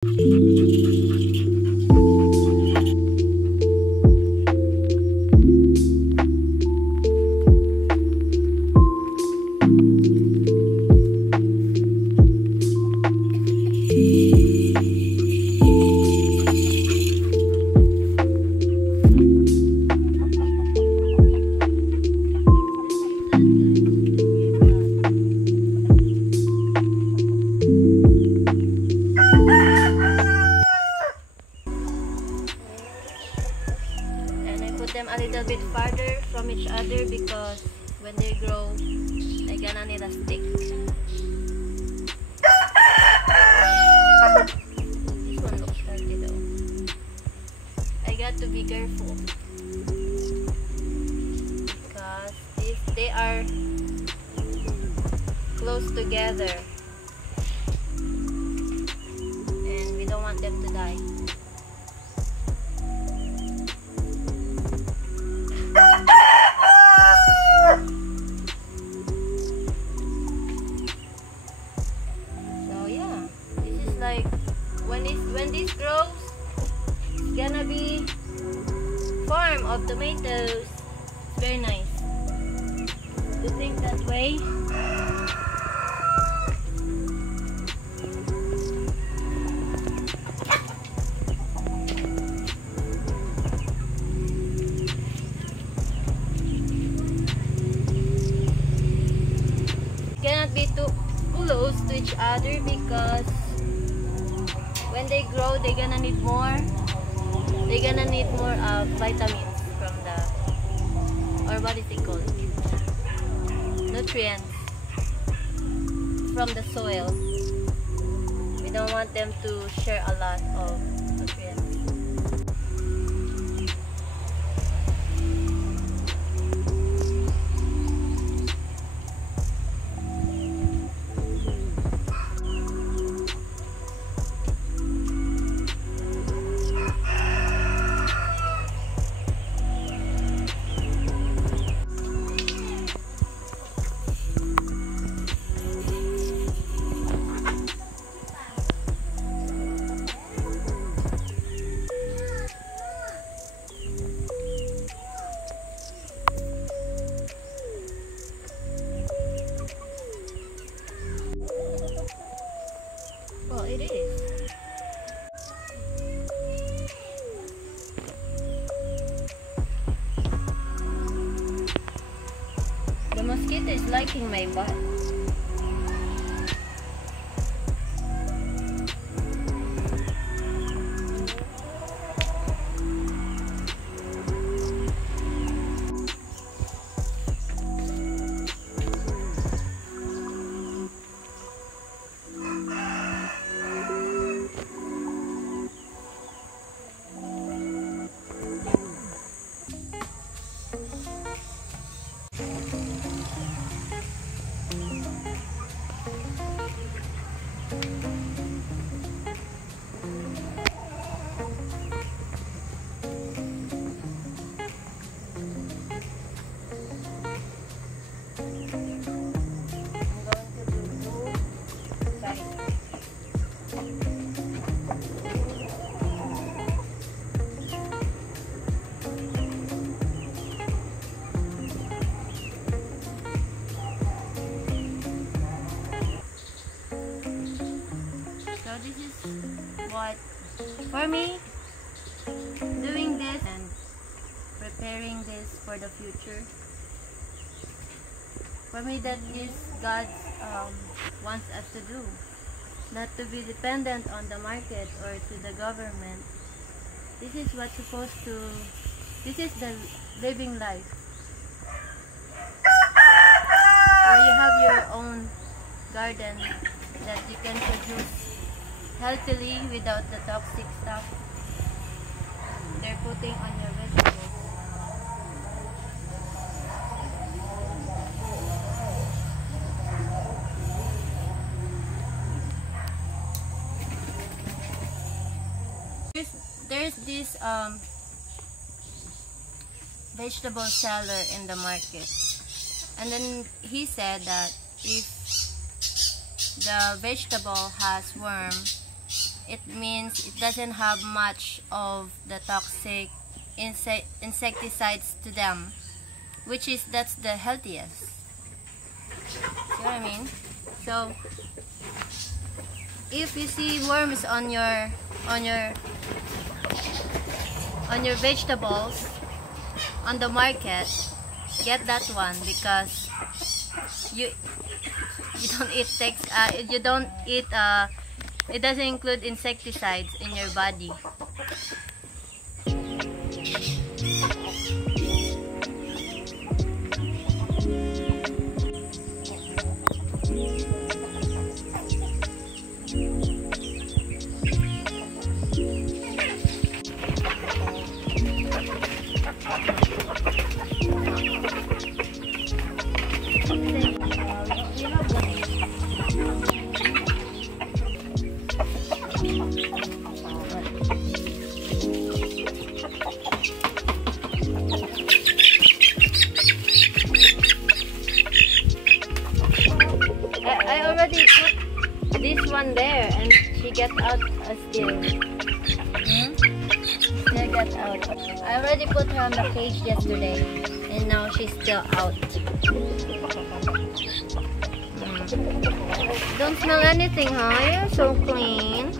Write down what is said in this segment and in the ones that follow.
Them a little bit farther from each other because when they grow they're gonna need a stick. This one looks dirty though. I got to be careful because if they are close together and we don't want them to die. Like when this grows, it's gonna be farm of tomatoes. It's very nice to think that way. Cannot be too close to each other because when they grow, they're gonna need more. They're gonna need more vitamins from the, or what is it called? Nutrients from the soil. We don't want them to share a lot of nutrients. Well, it is. The mosquito is liking my butt. What for me, doing this and preparing this for the future, for me that is God's wants us to do, not to be dependent on the market or to the government. This is what's supposed to, this is the living life where you have your own garden that you can produce healthily without the toxic stuff they're putting on your vegetables. There's this vegetable seller in the market, and then he said that if the vegetable has worm, it means it doesn't have much of the toxic insecticides to them, that's the healthiest. See what I mean? So if you see worms on your vegetables on the market, get that one, because you don't eat it doesn't include insecticides in your body. I already put this one there and she gets out still. Still gets out. I already put her on the cage yesterday and now she's still out. Don't smell anything, huh? You're so clean.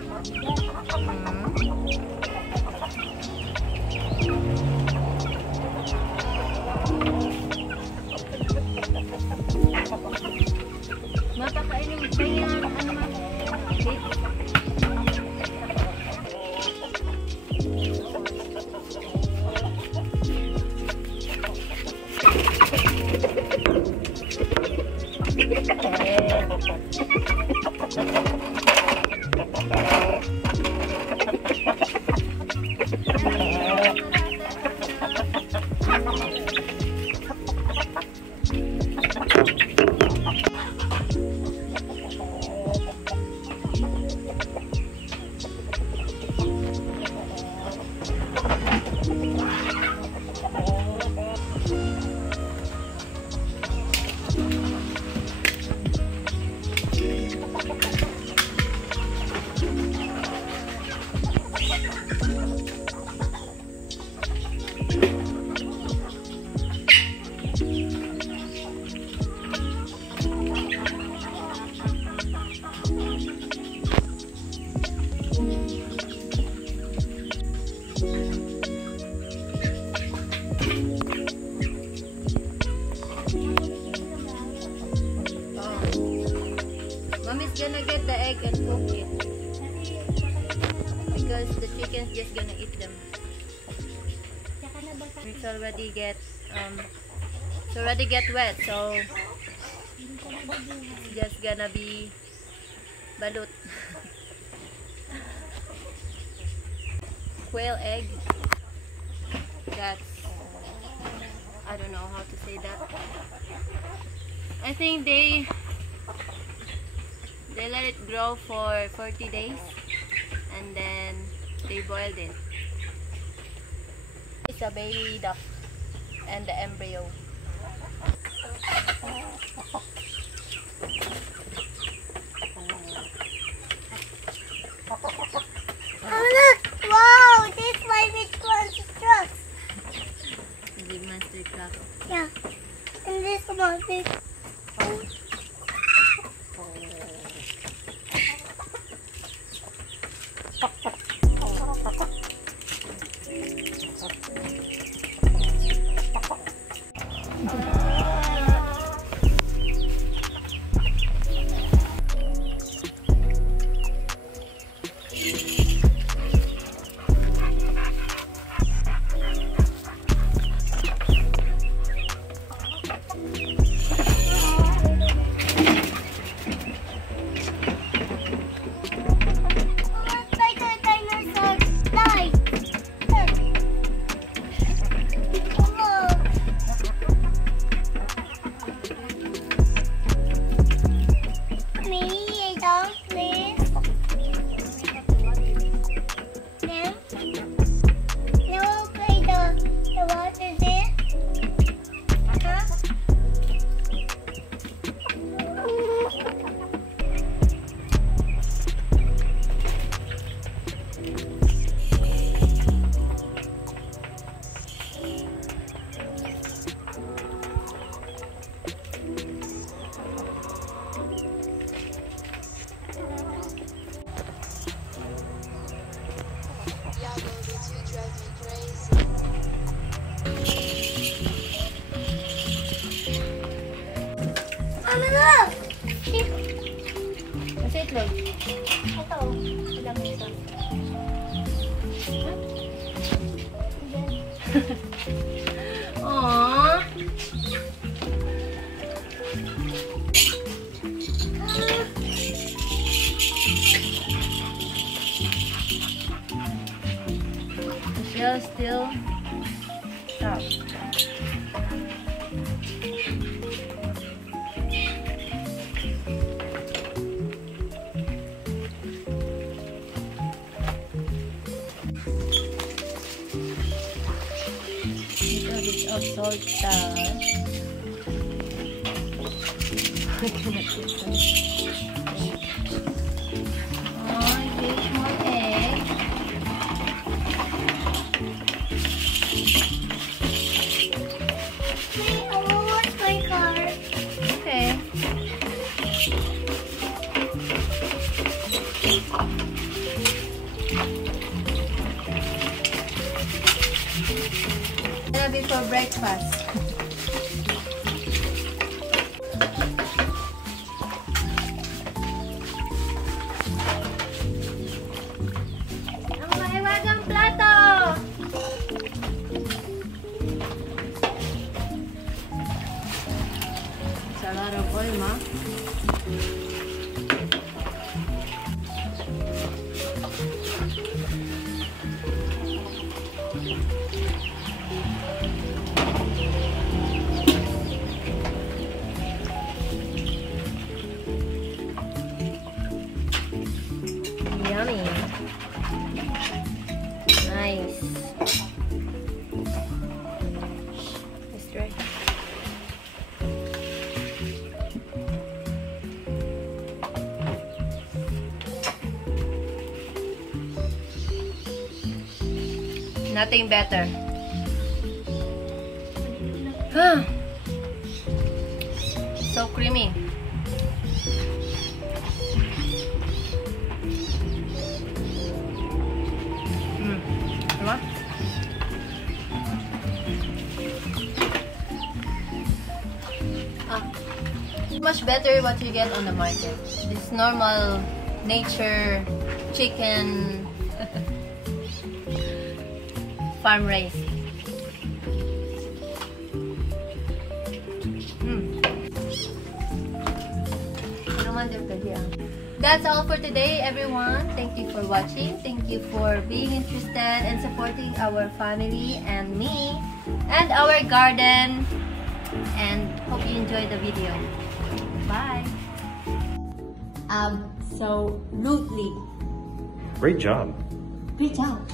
Mapakainin pa yan. Ano man? Mommy's gonna get the egg and cook it because the chicken's just gonna eat them. It's already get wet, so it's just gonna be balut. Quail egg. That's, I don't know how to say that. I think they let it grow for 40 days and then they boiled it. It's a baby duck and the embryo. Oh look! Wow! This my big monster truck. Big monster truck. Yeah. And this one big. Mama, look! Kasi itlog. Ito. Ilang ito. Aww. The shell is still soft. Little bit of salt sauce. I cannot put some. Oh, there's more egg. Wait, I will wash my car. Okay. Gonna be for breakfast. Ang mahiwagang plato! It's a lot of oil, ma. Yummy. Nice. Let's try. Nothing better. So creamy. Diba? Much better what you get on the market. This normal nature chicken farm raised. That's all for today, everyone. Thank you for watching. Thank you for being interested and supporting our family and me and our garden. And hope you enjoyed the video. Bye. Absolutely. Great job. Great job.